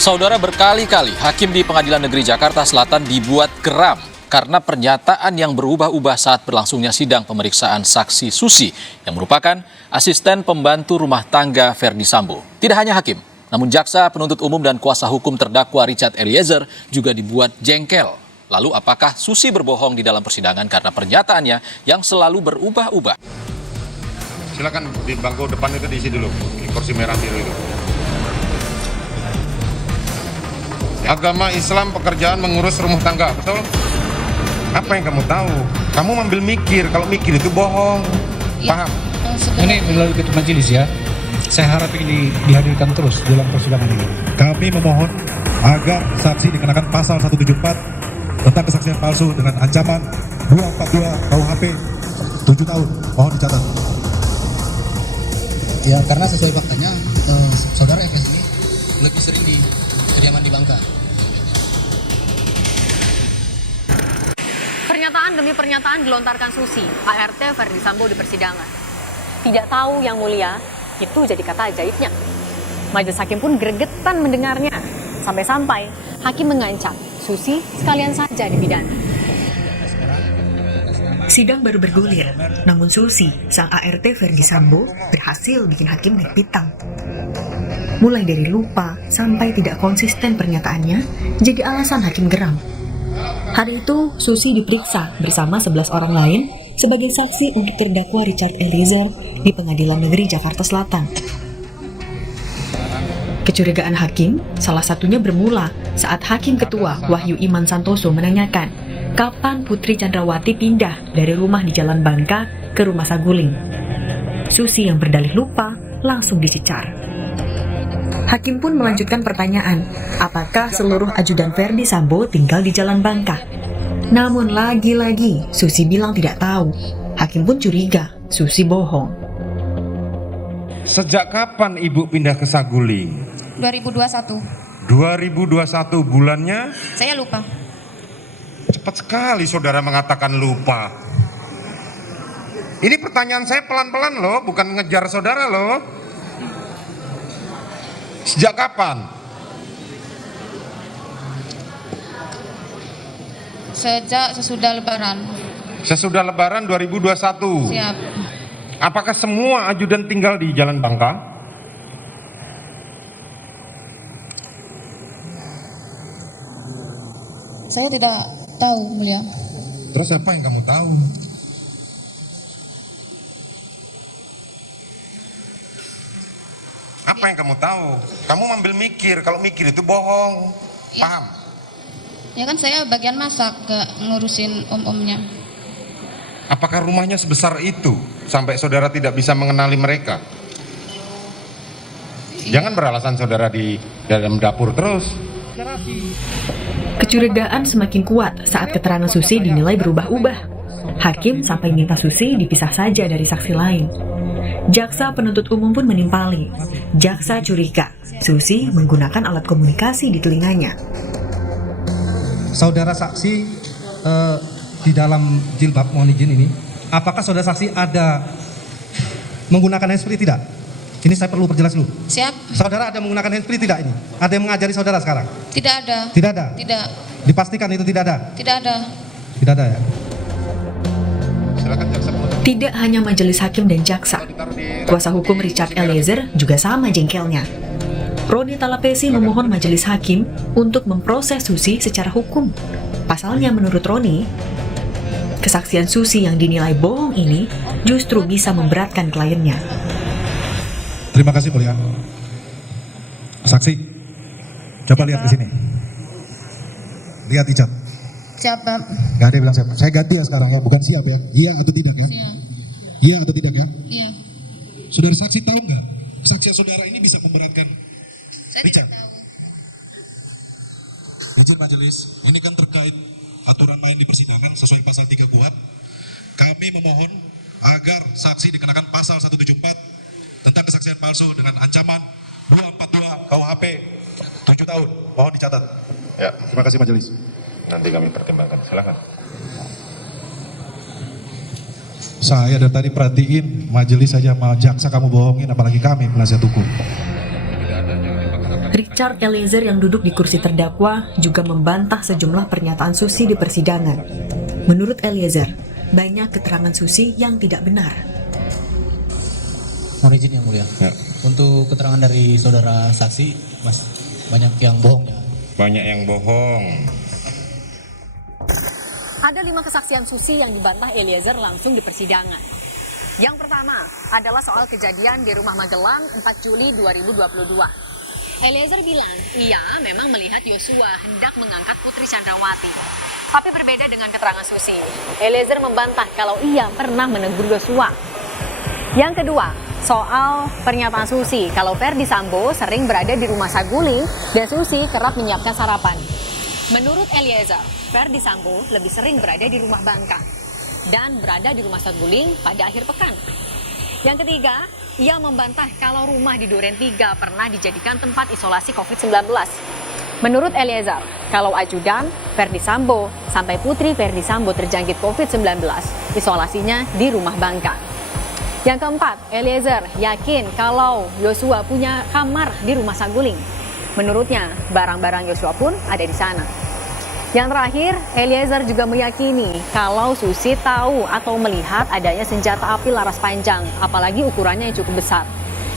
Saudara, berkali-kali hakim di Pengadilan Negeri Jakarta Selatan dibuat geram karena pernyataan yang berubah-ubah saat berlangsungnya sidang pemeriksaan saksi Susi yang merupakan asisten pembantu rumah tangga Verdi Sambo. Tidak hanya hakim, namun jaksa penuntut umum dan kuasa hukum terdakwa Richard Eliezer juga dibuat jengkel. Lalu apakah Susi berbohong di dalam persidangan karena pernyataannya yang selalu berubah-ubah? Silakan di bangku depan itu diisi dulu, di kursi merah biru itu. Agama Islam, pekerjaan, mengurus rumah tangga, betul? Apa yang kamu tahu? Kamu ambil mikir, kalau mikir itu bohong. Ya, Paham? ini melalui ketua majelis ya. Saya harap ini dihadirkan terus dalam persidangan ini. Kami memohon agar saksi dikenakan pasal 174 tentang kesaksian palsu dengan ancaman 242 KUHP 7 tahun. Mohon dicatat. Ya, karena sesuai faktanya, saudara FS ini lebih sering di kediaman di Bangka. Pernyataan demi pernyataan dilontarkan Susi, ART Verdi Sambo di persidangan. Tidak tahu yang mulia, itu jadi kata ajaibnya. Majelis hakim pun gregetan mendengarnya. Sampai-sampai hakim mengancam Susi sekalian saja dipidana. Sidang baru bergulir, namun Susi, sang ART Verdi Sambo, berhasil bikin hakim naik pitam. Mulai dari lupa sampai tidak konsisten pernyataannya, jadi alasan hakim geram. Hari itu, Susi diperiksa bersama 11 orang lain sebagai saksi untuk terdakwa Richard Eliezer di Pengadilan Negeri Jakarta Selatan. Kecurigaan hakim, salah satunya bermula saat Hakim Ketua Wahyu Iman Santoso menanyakan kapan Putri Chandrawati pindah dari rumah di Jalan Bangka ke rumah Saguling. Susi yang berdalih lupa langsung dicecar. Hakim pun melanjutkan pertanyaan, apakah seluruh ajudan Verdi Sambo tinggal di Jalan Bangka? Namun lagi-lagi Susi bilang tidak tahu. Hakim pun curiga Susi bohong. Sejak kapan Ibu pindah ke Saguling? 2021. 2021 bulannya? Saya lupa. Cepat sekali saudara mengatakan lupa. Ini pertanyaan saya pelan-pelan loh, bukan ngejar saudara loh. Sejak kapan? Sejak sesudah Lebaran. Sesudah Lebaran 2021. Siap. Apakah semua ajudan tinggal di Jalan Bangka? Saya tidak tahu, mulia. Terus apa yang kamu tahu? Apa yang kamu tahu? Kamu ambil mikir, kalau mikir itu bohong. Ya. Paham? Ya kan saya bagian masak, ke ngurusin om-omnya. Apakah rumahnya sebesar itu sampai saudara tidak bisa mengenali mereka? Jangan beralasan saudara di dalam dapur terus. Kecurigaan semakin kuat saat keterangan Susi dinilai berubah-ubah. Hakim sampai minta Susi dipisah saja dari saksi lain. Jaksa penuntut umum pun menimpali. Jaksa curiga Susi menggunakan alat komunikasi di telinganya. Saudara saksi di dalam jilbab, mohon izin ini, apakah saudara saksi ada menggunakan handsfree tidak? Ini saya perlu perjelas dulu. Siap. Saudara ada menggunakan handsfree tidak ini? Ada yang mengajari saudara sekarang? Tidak ada. Tidak ada? Tidak. Dipastikan itu tidak ada? Tidak ada. Tidak ada ya? Silakan jaksa penuntut. Tidak hanya majelis hakim dan jaksa, kuasa hukum Richard Eliezer juga sama jengkelnya. Roni Talapesi memohon majelis hakim untuk memproses Susi secara hukum. Pasalnya menurut Roni, kesaksian Susi yang dinilai bohong ini justru bisa memberatkan kliennya. Terima kasih mulia. Saksi, coba lihat ke sini. Lihat Richard. Siapa? Gak ada yang bilang siapa. Saya ganti ya sekarang ya, bukan siap ya. Iya atau tidak ya? Siap. Iya atau tidak ya? Iya. Saudara saksi tahu nggak? Kesaksian saudara ini bisa memberatkan Saya Richard. tidak tahu. Izin majelis, ini kan terkait aturan main di persidangan sesuai pasal 3 KUHP. Kami memohon agar saksi dikenakan pasal 174 tentang kesaksian palsu dengan ancaman 242 KUHP 7 tahun. Mohon dicatat. Ya, Terima kasih majelis. nanti kami pertimbangkan. Silakan. Saya dari tadi perhatiin majelis saja sama jaksa kamu bohongin, apalagi kami penasihat hukum. Richard Eliezer yang duduk di kursi terdakwa juga membantah sejumlah pernyataan Susi di persidangan. Menurut Eliezer, banyak keterangan Susi yang tidak benar. Mohon izin yang mulia. Ya. Untuk keterangan dari saudara saksi, Mas, banyak yang bohong ya. Banyak yang bohong. Ada 5 kesaksian Susi yang dibantah Eliezer langsung di persidangan. Yang pertama adalah soal kejadian di rumah Magelang 4 Juli 2022. Eliezer bilang ia memang melihat Yosua hendak mengangkat Putri Chandrawati. Tapi berbeda dengan keterangan Susi. Eliezer membantah kalau ia pernah menegur Yosua. Yang kedua, soal pernyataan Susi kalau Ferdy Sambo sering berada di rumah Saguling dan Susi kerap menyiapkan sarapan. Menurut Eliezer, Ferdy Sambo lebih sering berada di rumah Bangka dan berada di rumah Saguling pada akhir pekan. Yang ketiga, ia membantah kalau rumah di Duren 3 pernah dijadikan tempat isolasi COVID-19. Menurut Eliezer, kalau ajudan Ferdy Sambo sampai putri Ferdy Sambo terjangkit COVID-19, isolasinya di rumah Bangka. Yang keempat, Eliezer yakin kalau Yosua punya kamar di rumah Saguling. Menurutnya, barang-barang Yosua pun ada di sana. Yang terakhir, Eliezer juga meyakini kalau Susi tahu atau melihat adanya senjata api laras panjang, apalagi ukurannya yang cukup besar.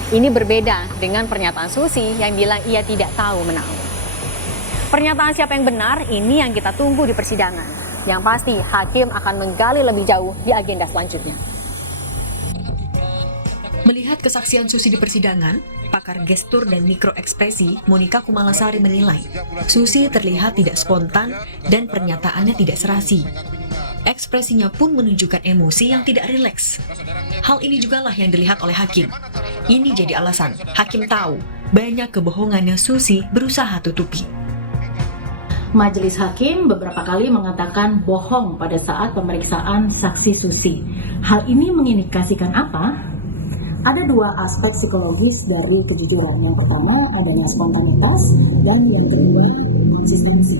Ini berbeda dengan pernyataan Susi yang bilang ia tidak tahu menau. Pernyataan siapa yang benar, ini yang kita tunggu di persidangan. Yang pasti, hakim akan menggali lebih jauh di agenda selanjutnya. Melihat kesaksian Susi di persidangan, pakar gestur dan mikroekspresi Monica Kumalasari menilai Susi terlihat tidak spontan dan pernyataannya tidak serasi. Ekspresinya pun menunjukkan emosi yang tidak rileks. Hal ini jugalah yang dilihat oleh hakim. Ini jadi alasan hakim tahu banyak kebohongan yang Susi berusaha tutupi. Majelis Hakim beberapa kali mengatakan bohong pada saat pemeriksaan saksi Susi. Hal ini mengindikasikan apa? Ada 2 aspek psikologis dari kejujuran. Yang pertama adanya spontanitas dan yang kedua konsistensi.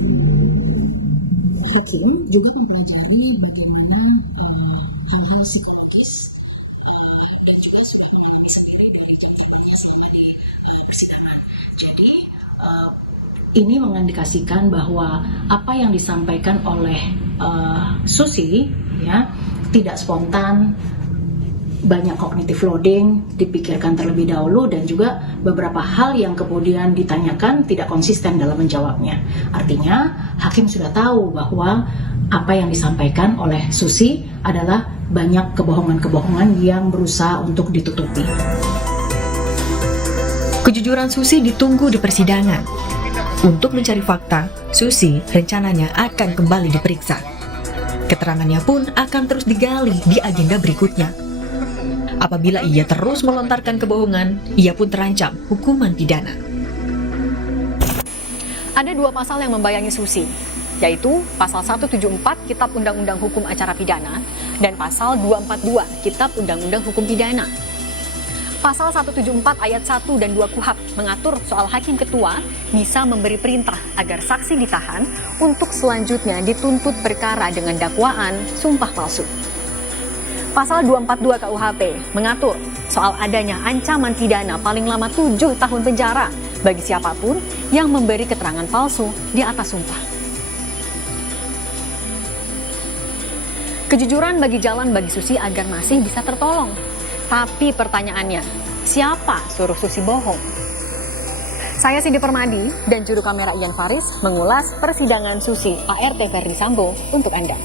Hakim juga mempelajari bagaimana hal-hal psikologis dan juga sudah mengalami sendiri dari jam-jamnya selama di persidangan. Jadi ini mengindikasikan bahwa apa yang disampaikan oleh Susi ya tidak spontan, banyak cognitive loading, dipikirkan terlebih dahulu, dan juga beberapa hal yang kemudian ditanyakan tidak konsisten dalam menjawabnya. Artinya, hakim sudah tahu bahwa apa yang disampaikan oleh Susi adalah banyak kebohongan-kebohongan yang berusaha untuk ditutupi. Kejujuran Susi ditunggu di persidangan. Untuk mencari fakta, Susi rencananya akan kembali diperiksa. Keterangannya pun akan terus digali di agenda berikutnya. Apabila ia terus melontarkan kebohongan, ia pun terancam hukuman pidana. Ada 2 pasal yang membayangi Susi, yaitu Pasal 174 Kitab Undang-Undang Hukum Acara Pidana dan Pasal 242 Kitab Undang-Undang Hukum Pidana. Pasal 174 ayat 1 dan 2 KUHP mengatur soal hakim ketua bisa memberi perintah agar saksi ditahan untuk selanjutnya dituntut perkara dengan dakwaan sumpah palsu. Pasal 242 KUHP mengatur soal adanya ancaman pidana paling lama 7 tahun penjara bagi siapapun yang memberi keterangan palsu di atas sumpah. Kejujuran bagi jalan bagi Susi agar masih bisa tertolong. Tapi pertanyaannya, siapa suruh Susi bohong? Saya Cindy Permadi dan juru kamera Ian Faris mengulas persidangan Susi ART Ferdy Sambo untuk Anda.